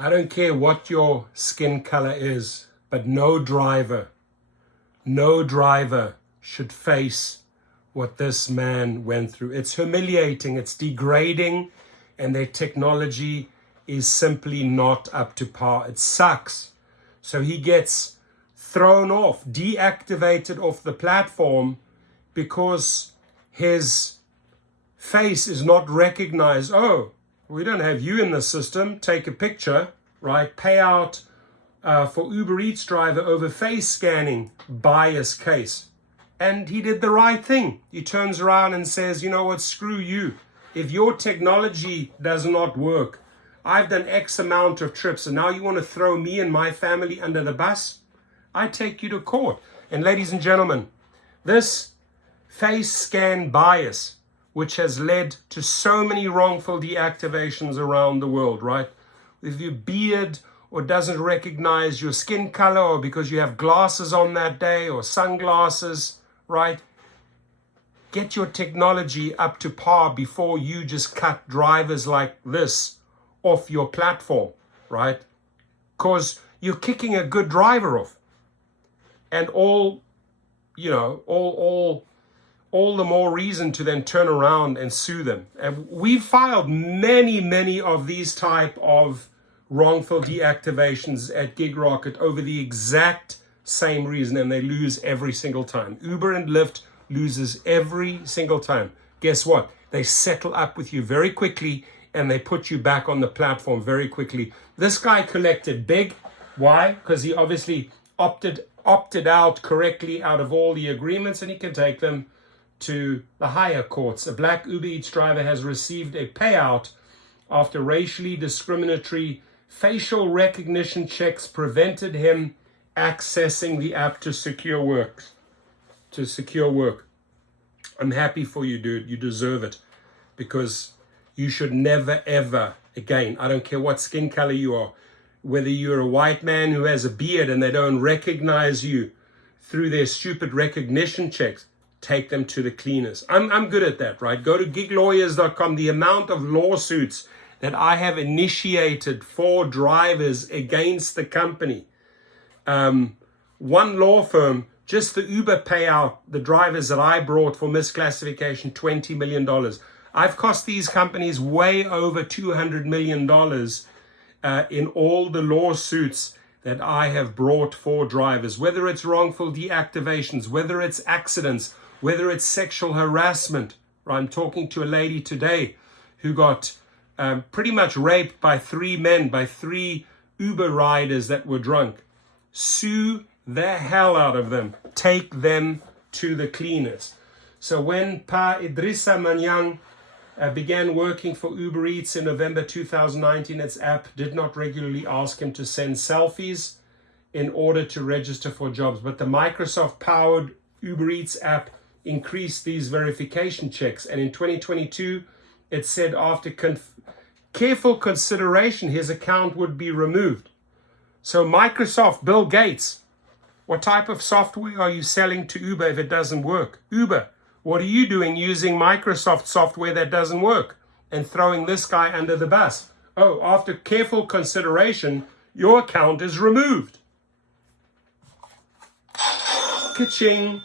I don't care what your skin color is, but no driver should face what this man went through. It's humiliating, it's degrading, and their technology is simply not up to par. It sucks. So he gets thrown off, deactivated off the platform because his face is not recognized. Oh, we don't have you in the system. Take a picture, right? Payout for Uber Eats driver over face scanning, bias case. And he did the right thing. He turns around and says, you know what, screw you. If your technology does not work, I've done X amount of trips, and now you want to throw me and my family under the bus? I take you to court. And ladies and gentlemen, this face scan bias, which has led to so many wrongful deactivations around the world, right? If your beard or doesn't recognize your skin color, or because you have glasses on that day or sunglasses, right? Get your technology up to par before you just cut drivers like this off your platform, right? Because you're kicking a good driver off. And all the more reason to then turn around and sue them. And we've filed many of these type of wrongful deactivations at GigRocket over the exact same reason, and they lose every single time. Uber and Lyft loses every single time. Guess what? They settle up with you very quickly, and they put you back on the platform very quickly. This guy collected big. Why? Because he obviously opted out correctly out of all the agreements, and he can take them to the higher courts. A black Uber Eats driver has received a payout after racially discriminatory facial recognition checks prevented him accessing the app to secure work. I'm happy for you, dude. You deserve it, because you should never, ever again, I don't care what skin color you are, whether you're a white man who has a beard and they don't recognize you through their stupid recognition checks, take them to the cleaners. I'm good at that, right? Go to giglawyers.com. The amount of lawsuits that I have initiated for drivers against the company. One law firm, just the Uber payout, the drivers that I brought for misclassification, $20 million. I've cost these companies way over $200 million in all the lawsuits that I have brought for drivers, whether it's wrongful deactivations, whether it's accidents, whether it's sexual harassment. I'm talking to a lady today who got pretty much raped by 3 men, by 3 Uber riders that were drunk. Sue the hell out of them. Take them to the cleaners. So when Pa Idrissa Manyang began working for Uber Eats in November 2019, its app did not regularly ask him to send selfies in order to register for jobs. But the Microsoft-powered Uber Eats app increased these verification checks. And in 2022, it said after careful consideration, his account would be removed. So Microsoft, Bill Gates, what type of software are you selling to Uber if it doesn't work? Uber, what are you doing using Microsoft software that doesn't work and throwing this guy under the bus? Oh, after careful consideration, your account is removed. Ka-ching.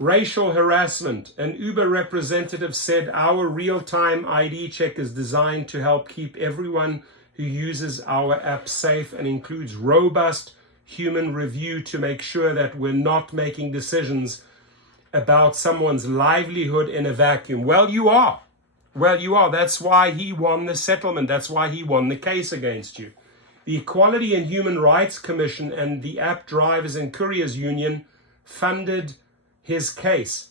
Racial harassment. An Uber representative said our real-time ID check is designed to help keep everyone who uses our app safe and includes robust human review to make sure that we're not making decisions about someone's livelihood in a vacuum. Well, you are. That's why he won the settlement. That's why he won the case against you. The Equality and Human Rights Commission and the App Drivers and Couriers Union funded his case.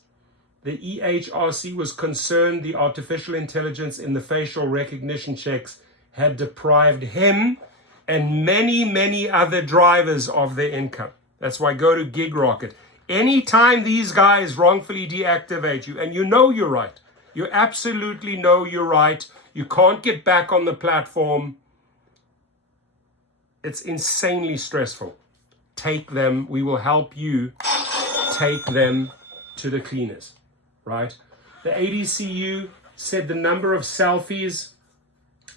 The EHRC was concerned the artificial intelligence in the facial recognition checks had deprived him and many other drivers of their income. That's why go to GigRocket. Anytime these guys wrongfully deactivate you, and you know you're right, you absolutely know you're right, you can't get back on the platform, it's insanely stressful. Take them, we will help you take them to the cleaners, right? The ADCU said the number of selfies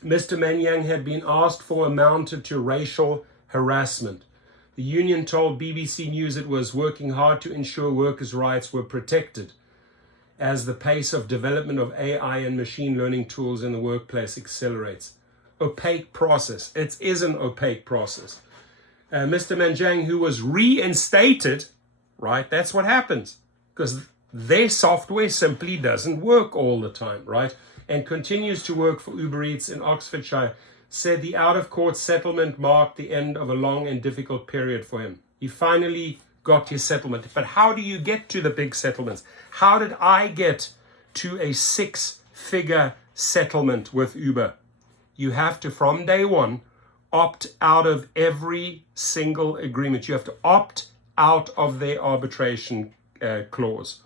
Mr. Manyang had been asked for amounted to racial harassment. The union told BBC News it was working hard to ensure workers' rights were protected as the pace of development of AI and machine learning tools in the workplace accelerates. Opaque process. It is an opaque process. Mr. Manyang, who was reinstated, right? That's what happens, because their software simply doesn't work all the time, right? And continues to work for Uber Eats in Oxfordshire, said the out-of-court settlement marked the end of a long and difficult period for him. He finally got his settlement. But how do you get to the big settlements? How did I get to a 6-figure settlement with Uber? You have to, from day one, opt out of every single agreement. You have to opt out of their arbitration clause.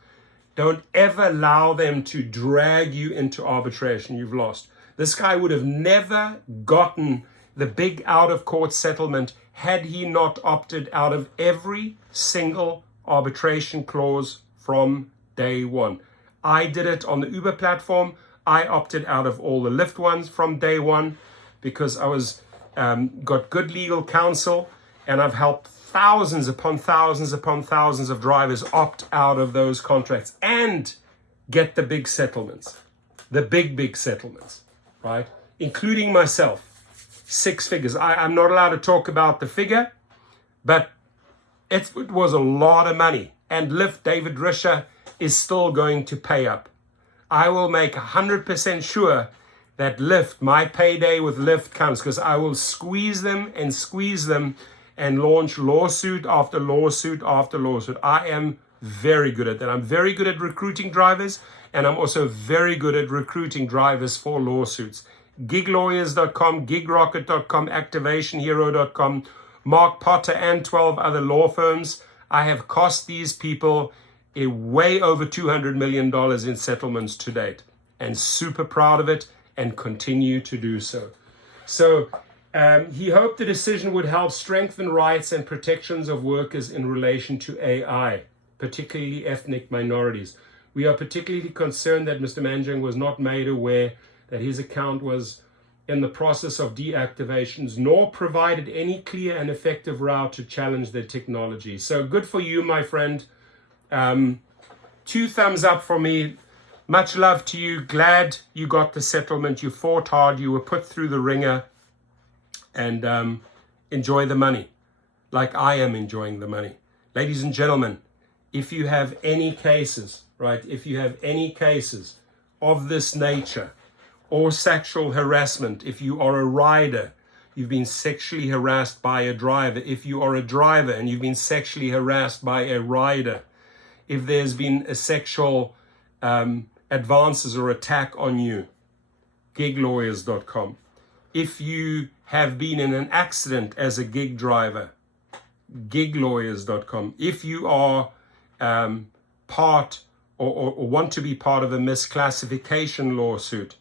Don't ever allow them to drag you into arbitration. You've lost. This guy would have never gotten the big out-of-court settlement had he not opted out of every single arbitration clause from day one. I did it on the Uber platform. I opted out of all the Lyft ones from day one because I was got good legal counsel, and I've helped thousands upon thousands upon thousands of drivers opt out of those contracts and get the big settlements, the big settlements, right? Including myself, 6 figures. I'm not allowed to talk about the figure, but it was a lot of money. And Lyft, David Risher, is still going to pay up. I will make 100% sure that Lyft, my payday with Lyft comes, because I will squeeze them and launch lawsuit after lawsuit after lawsuit. I am very good at that. I'm very good at recruiting drivers, and I'm also very good at recruiting drivers for lawsuits. Giglawyers.com, gigrocket.com, activationhero.com, Mark Potter and 12 other law firms. I have cost these people way over $200 million in settlements to date, and super proud of it and continue to do so. So he hoped the decision would help strengthen rights and protections of workers in relation to AI, particularly ethnic minorities. We are particularly concerned that Mr. Manyang was not made aware that his account was in the process of deactivations, nor provided any clear and effective route to challenge their technology. So good for you, my friend. 2 thumbs up for me. Much love to you. Glad you got the settlement. You fought hard. You were put through the ringer. And enjoy the money like I am enjoying the money. Ladies and gentlemen, if you have any cases, right, if you have any cases of this nature or sexual harassment, if you are a rider, you've been sexually harassed by a driver, if you are a driver and you've been sexually harassed by a rider, if there's been a sexual advances or attack on you, giglawyers.com. If you have been in an accident as a gig driver, giglawyers.com. If you are part or want to be part of a misclassification lawsuit,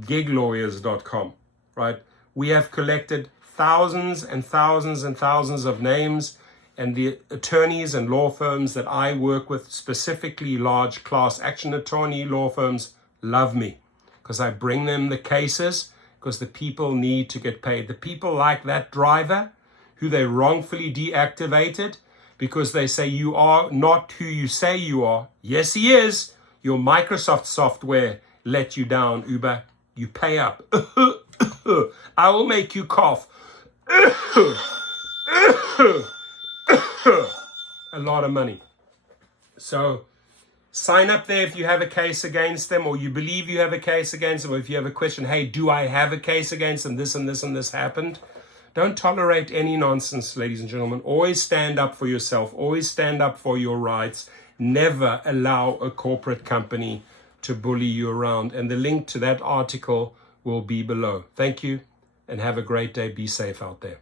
giglawyers.com, right? We have collected thousands and thousands and thousands of names, and the attorneys and law firms that I work with, specifically large class action attorney law firms, love me because I bring them the cases, because the people need to get paid. The people like that driver who they wrongfully deactivated because they say you are not who you say you are. Yes, he is. Your Microsoft software let you down, Uber. You pay up. I will make you cough. A lot of money. So sign up there if you have a case against them, or you believe you have a case against them, or if you have a question, hey, do I have a case against them? This and this and this happened. Don't tolerate any nonsense, ladies and gentlemen. Always stand up for yourself. Always stand up for your rights. Never allow a corporate company to bully you around. And the link to that article will be below. Thank you and have a great day. Be safe out there.